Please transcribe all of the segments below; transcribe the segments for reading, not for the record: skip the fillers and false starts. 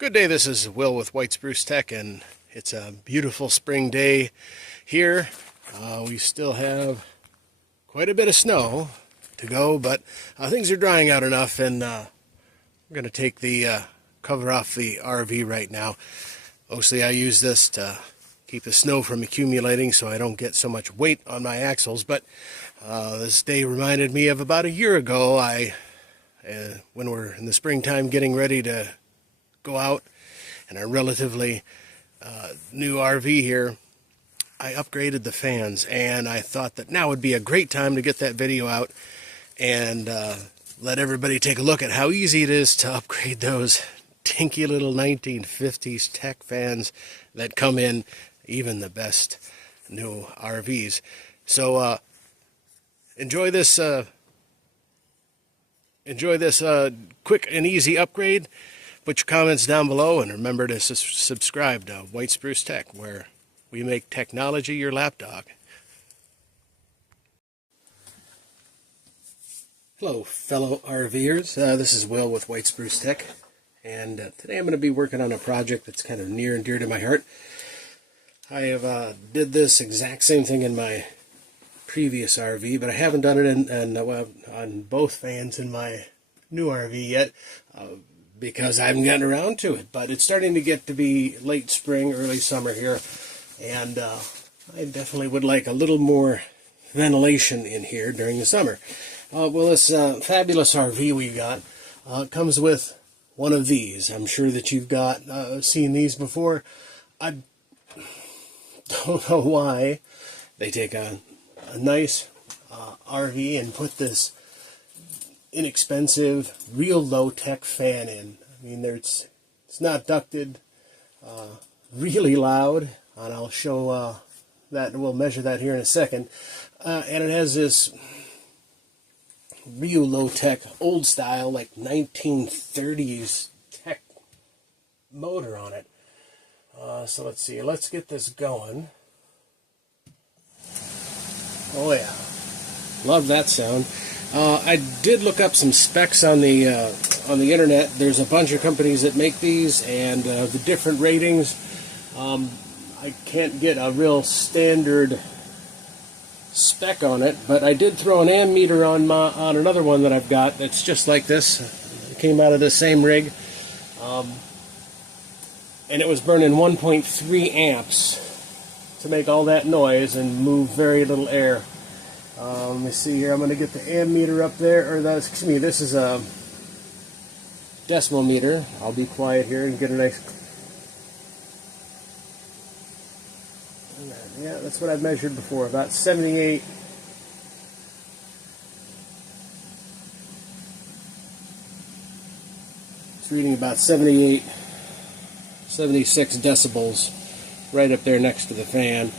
Good day, this is Will with White Spruce Tech, and it's a beautiful spring day here. We still have quite a bit of snow to go, but things are drying out enough, and we're going to take the cover off the RV right now. Mostly I use this to keep the snow from accumulating so I don't get so much weight on my axles, but this day reminded me of about a year ago. When we're in the springtime getting ready to go out in a relatively new RV here, I upgraded the fans, and I thought that now would be a great time to get that video out and let everybody take a look at how easy it is to upgrade those dinky little 1950s tech fans that come in even the best new RVs. So enjoy this quick and easy upgrade. Put your comments down below, and remember to subscribe to White Spruce Tech, where we make technology your lapdog. Hello, fellow RVers. This is Will with White Spruce Tech, and today I'm going to be working on a project that's kind of near and dear to my heart. I have did this exact same thing in my previous RV, but I haven't done it on both fans in my new RV yet. Because I haven't gotten around to it, but it's starting to get to be late spring, early summer here, and I definitely would like a little more ventilation in here during the summer. Well, this fabulous RV we got comes with one of these. I'm sure that you've seen these before. I don't know why they take a nice RV and put this inexpensive, real low-tech fan in. I mean, it's not ducted, really loud, and I'll show that. We'll measure that here in a second. And it has this real low-tech, old-style, like 1930s tech motor on it. So let's see. Let's get this going. Oh yeah, love that sound. I did look up some specs on the internet. There's a bunch of companies that make these, and the different ratings. I can't get a real standard spec on it, but I did throw an ammeter on another one that I've got that's just like this. It came out of the same rig, and it was burning 1.3 amps to make all that noise and move very little air. Let me see here. I'm going to get the ammeter up there, or excuse me, this is a decimal meter. I'll be quiet here and get a nice. Yeah, that's what I've measured before. About 78. It's reading about 78, 76 decibels, right up there next to the fan.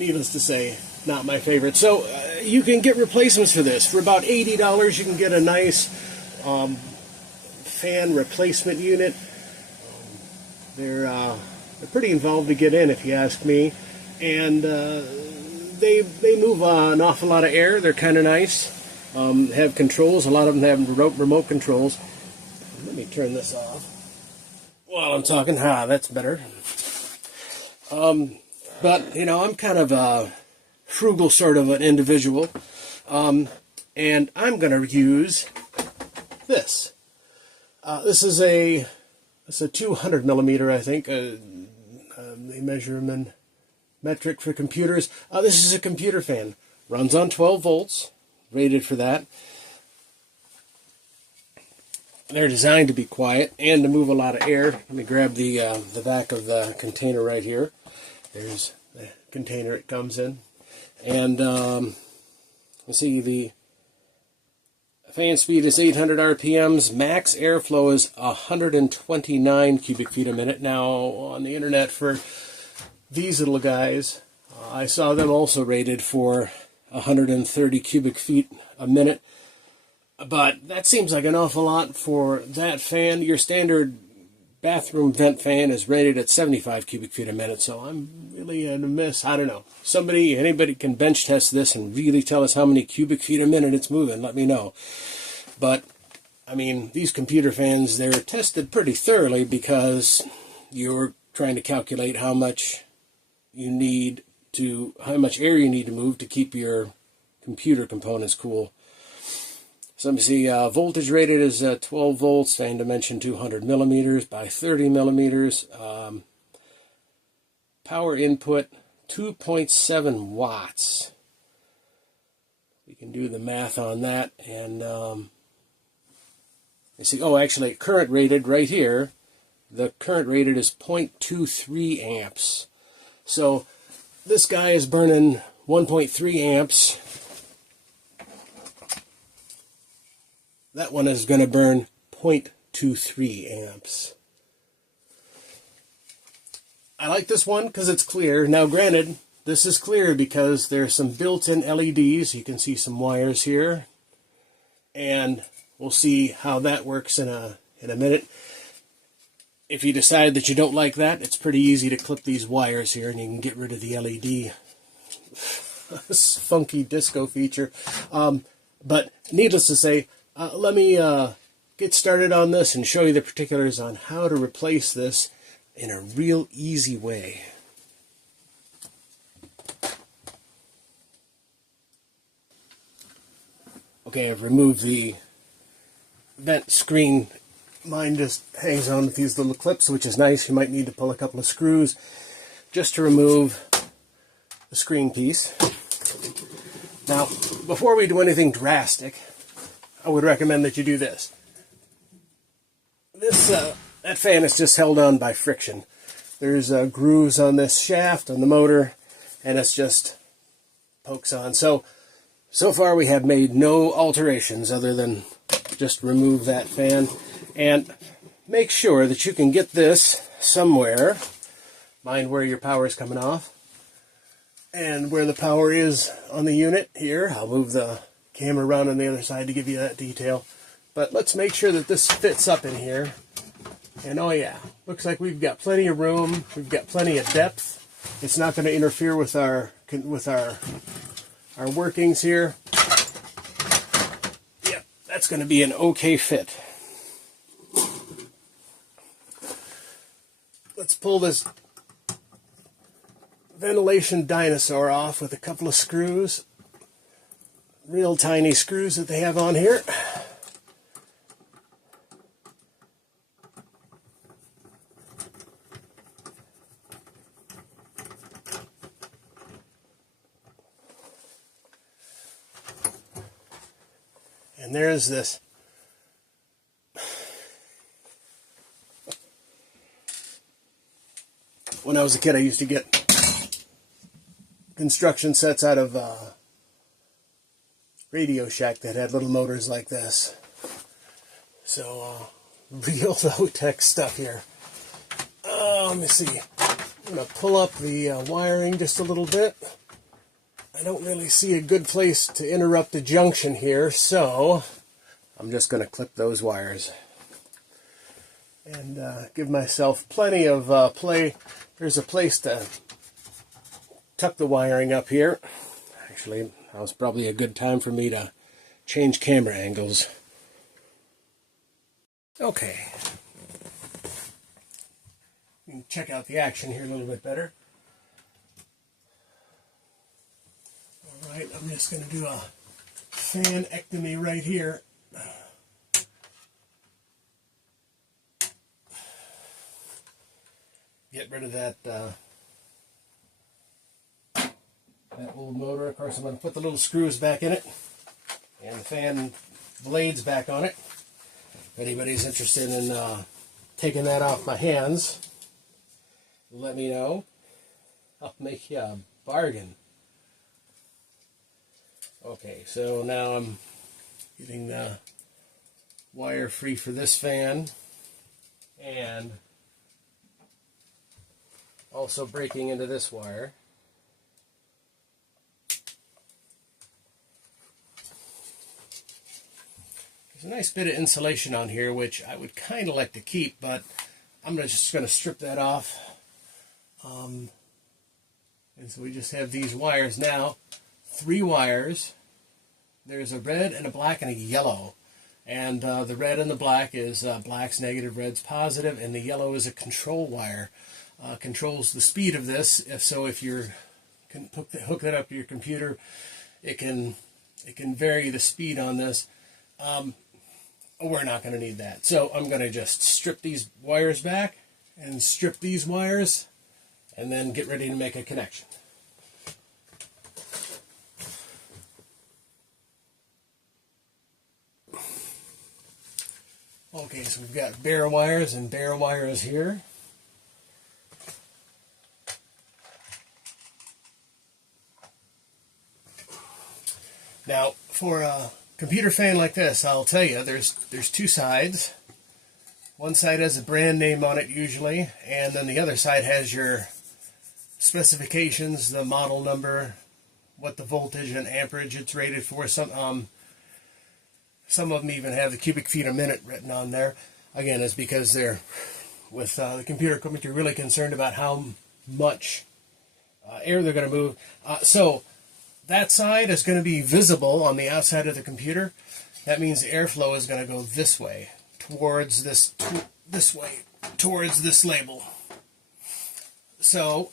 Needless to say, not my favorite. So you can get replacements for this. For about $80, you can get a nice fan replacement unit. They're pretty involved to get in, if you ask me. And they move an awful lot of air. They're kind of nice. Have controls. A lot of them have remote controls. Let me turn this off while I'm talking. That's better. But, you know, I'm kind of a frugal sort of an individual, and I'm going to use this. This is it's a 200 millimeter, I think. They measure them in metric for computers. This is a computer fan. Runs on 12 volts, rated for that. They're designed to be quiet and to move a lot of air. Let me grab the back of the container right here. There's the container it comes in. And let's see, the fan speed is 800 RPMs. Max airflow is 129 cubic feet a minute. Now, on the internet for these little guys, I saw them also rated for 130 cubic feet a minute. But that seems like an awful lot for that fan. Your standard bathroom vent fan is rated at 75 cubic feet a minute, so I'm really in a miss. I don't know. Anybody can bench test this and really tell us how many cubic feet a minute it's moving. Let me know. But I mean, these computer fans, they're tested pretty thoroughly because you're trying to calculate how much air you need to move to keep your computer components cool. So let me see, voltage rated is 12 volts, fan dimension 200 millimeters by 30 millimeters. Power input 2.7 watts. We can do the math on that, and let's see. Oh, actually, current rated right here. The current rated is 0.23 amps. So this guy is burning 1.3 amps. That one is going to burn 0.23 amps. I like this one because it's clear. Now, granted, this is clear because there's some built-in LEDs. You can see some wires here, and we'll see how that works in a minute. If you decide that you don't like that, it's pretty easy to clip these wires here, and you can get rid of the LED. This funky disco feature. But needless to say, let me get started on this and show you the particulars on how to replace this in a real easy way. Okay, I've removed the vent screen. Mine just hangs on with these little clips, which is nice. You might need to pull a couple of screws just to remove the screen piece. Now, before we do anything drastic, I would recommend that you do this. That fan is just held on by friction. There's grooves on this shaft, on the motor, and it's just pokes on. So far we have made no alterations other than just remove that fan. And make sure that you can get this somewhere. Mind where your power is coming off. And where the power is on the unit here. I'll move the camera around on the other side to give you that detail. But let's make sure that this fits up in here. And oh yeah, looks like we've got plenty of room. We've got plenty of depth. It's not going to interfere with our workings here. Yep, that's going to be an okay fit. Let's pull this ventilation dinosaur off with a couple of screws. Real tiny screws that they have on here. And there's this. When I was a kid, I used to get construction sets out of Radio Shack that had little motors like this. So, real low-tech stuff here. Let me see. I'm going to pull up the wiring just a little bit. I don't really see a good place to interrupt the junction here, so I'm just going to clip those wires. And give myself plenty of play. There's a place to tuck the wiring up here. Actually, that was probably a good time for me to change camera angles. Okay. You can check out the action here a little bit better. Alright, I'm just going to do a fan-ectomy right here. Get rid of that old motor. Of course, I'm going to put the little screws back in it and the fan blades back on it. If anybody's interested in taking that off my hands, let me know. I'll make you a bargain. Okay, so now I'm getting the wire free for this fan and also breaking into this wire. There's a nice bit of insulation on here, which I would kind of like to keep, but I'm just going to strip that off. And so we just have these wires now. 3 wires. There's a red and a black and a yellow. And the red and the black is black's negative, red's positive, and the yellow is a control wire. Controls the speed of this. If you're hook that up to your computer, it can vary the speed on this. We're not going to need that. So I'm going to just strip these wires back and strip these wires and then get ready to make a connection. Okay, so we've got bare wires and bare wires here. Now, for a computer fan like this, I'll tell you, there's two sides. One side has a brand name on it usually, and then the other side has your specifications, the model number, what the voltage and amperage it's rated for. Some of them even have the cubic feet a minute written on there. Again, it's because they're, with the computer equipment, you're really concerned about how much air they're going to move. So that side is going to be visible on the outside of the computer. That means the airflow is going to go this way, towards this way, towards this label. So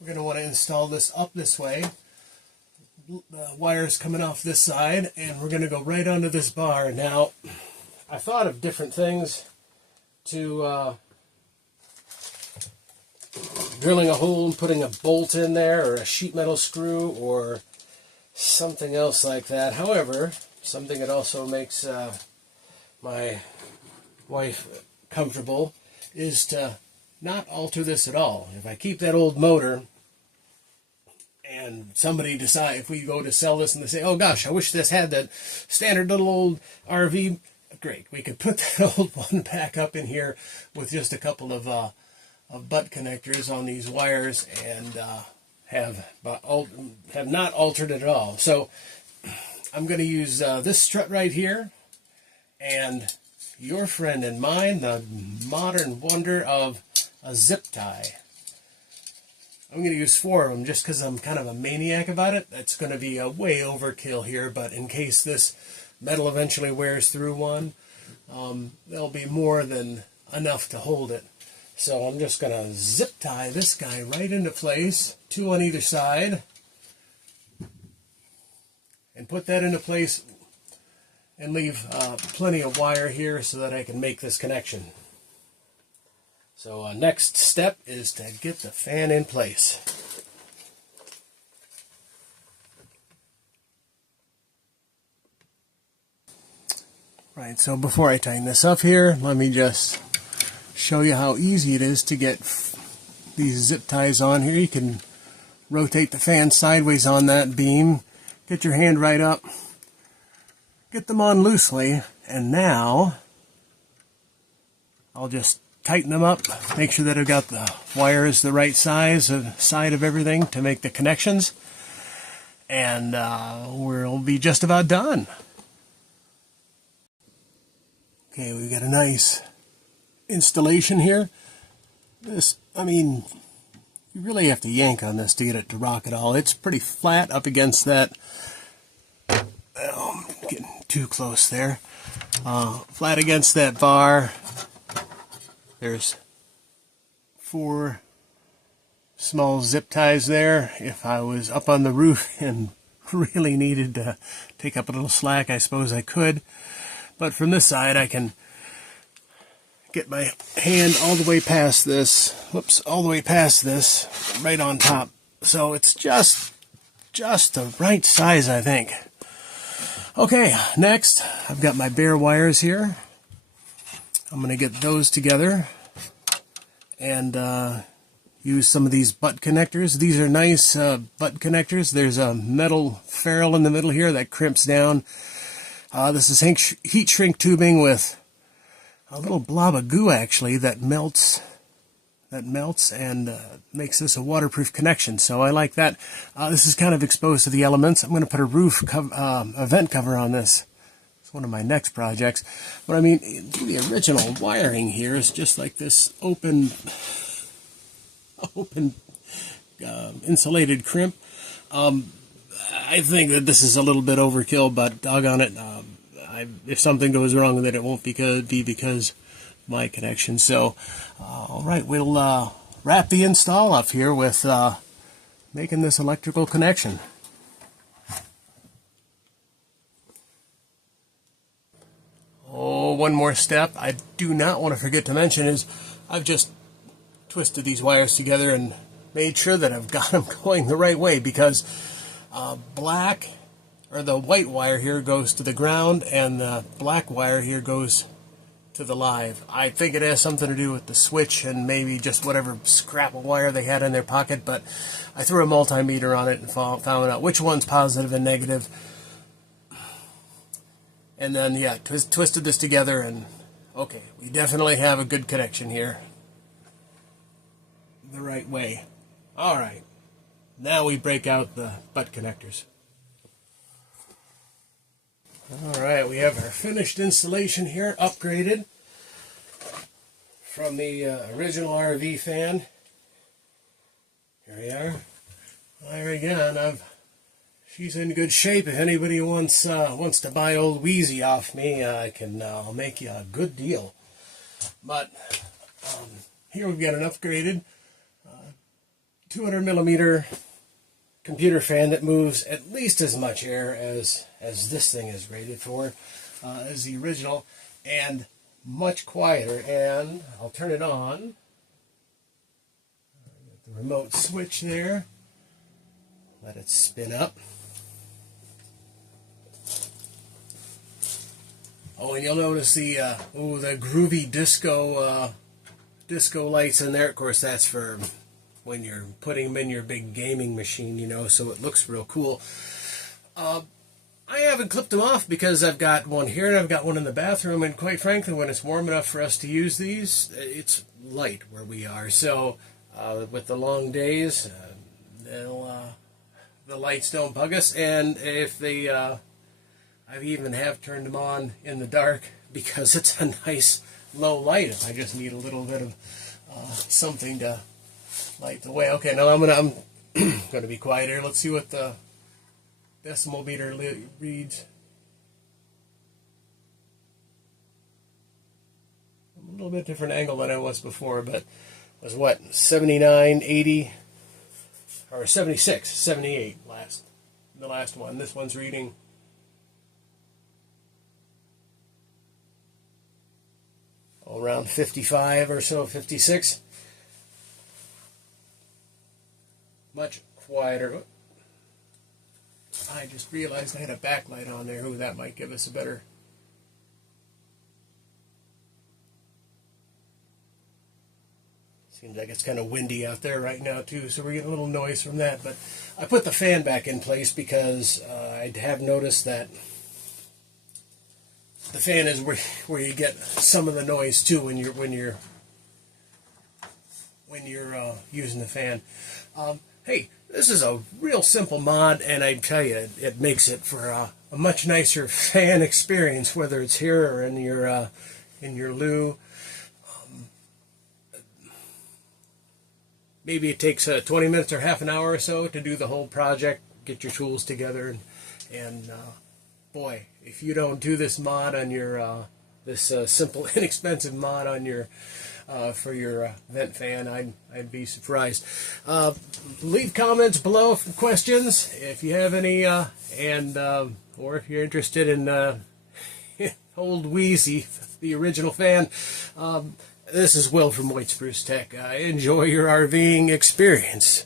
we're going to want to install this up this way. The wires coming off this side, and we're going to go right onto this bar. Now, I thought of different things to drilling a hole and putting a bolt in there, or a sheet metal screw, or something else like that. However, something that also makes my wife comfortable is to not alter this at all. If I keep that old motor, and somebody decide, if we go to sell this and they say, oh gosh, I wish this had that standard little old RV, great. We could put that old one back up in here with just a couple of butt connectors on these wires, and have not altered it at all. So I'm going to use this strut right here, and your friend and mine, the modern wonder of a zip tie. I'm going to use 4 of them just because I'm kind of a maniac about it. That's going to be a way overkill here, but in case this metal eventually wears through one, there'll be more than enough to hold it. So I'm just going to zip tie this guy right into place, 2 on either side, and put that into place and leave plenty of wire here so that I can make this connection. So next step is to get the fan in place. Right, so before I tighten this up here, let me just show you how easy it is to get these zip ties on here. You can rotate the fan sideways on that beam, get your hand right up, get them on loosely, and now I'll just tighten them up, make sure that I've got the wires the right size of side of everything to make the connections, and we'll be just about done. Okay, we've got a nice installation here. This, I mean, you really have to yank on this to get it to rock at all. It's pretty flat up against that. Oh, I'm getting too close there. Flat against that bar. There's 4 small zip ties there. If I was up on the roof and really needed to take up a little slack, I suppose I could. But from this side, I can get my hand all the way past this. Whoops, all the way past this, right on top. So it's just the right size, I think. Okay, next, I've got my bare wires here. I'm going to get those together and use some of these butt connectors. These are nice butt connectors. There's a metal ferrule in the middle here that crimps down. This is heat shrink tubing with a little blob of goo actually that melts and makes this a waterproof connection. So I like that. This is kind of exposed to the elements. I'm going to put a vent cover on this. It's one of my next projects. But I mean, the original wiring here is just like this open insulated crimp. I think that this is a little bit overkill, but doggone it, if something goes wrong, then it won't be because of my connection. So, all right, we'll wrap the install up here with making this electrical connection. Oh, one more step I do not want to forget to mention is I've just twisted these wires together and made sure that I've got them going the right way, because the white wire here goes to the ground and the black wire here goes to the live. I think it has something to do with the switch and maybe just whatever scrap of wire they had in their pocket, but I threw a multimeter on it and found out which one's positive and negative. And then, yeah, twisted this together, and okay, we definitely have a good connection here. The right way. All right, now we break out the butt connectors. All right, we have our finished installation here, upgraded from the original RV fan. Here we are. There again, she's in good shape. If anybody wants to buy old Wheezy off me, I'll make you a good deal. But here we've got an upgraded 200 millimeter computer fan that moves at least as much air as this thing is rated for, as the original, and much quieter. And I'll turn it on. The remote switch there. Let it spin up. Oh, and you'll notice the groovy disco lights in there. Of course, that's for when you're putting them in your big gaming machine, so it looks real cool. I haven't clipped them off because I've got one here and I've got one in the bathroom, and quite frankly, when it's warm enough for us to use these, it's light where we are. So with the long days, the lights don't bug us, and if they, I even have turned them on in the dark because it's a nice low light if I just need a little bit of something to light the way. Okay, now I'm gonna be quiet here. Let's see what the decimal meter reads. A little bit different angle than I was before, but it was what, 79, 80, or 76, 78 the last one. This one's reading around 55 or so, 56. Much quieter. I just realized I had a backlight on there. Ooh, that might give us a better... Seems like it's kind of windy out there right now too, so we're getting a little noise from that. But I put the fan back in place because I have noticed that the fan is where you get some of the noise too when you're using the fan. Hey, this is a real simple mod, and I tell you, it makes it for a much nicer fan experience, whether it's here or in your loo. Maybe it takes 20 minutes or half an hour or so to do the whole project, get your tools together, and boy, if you don't do this mod on your this simple, inexpensive mod on your for your vent fan, I'd be surprised. Leave comments below for questions if you have any, or if you're interested in old Wheezy, the original fan. This is Will from White Spruce Tech. Enjoy your RVing experience.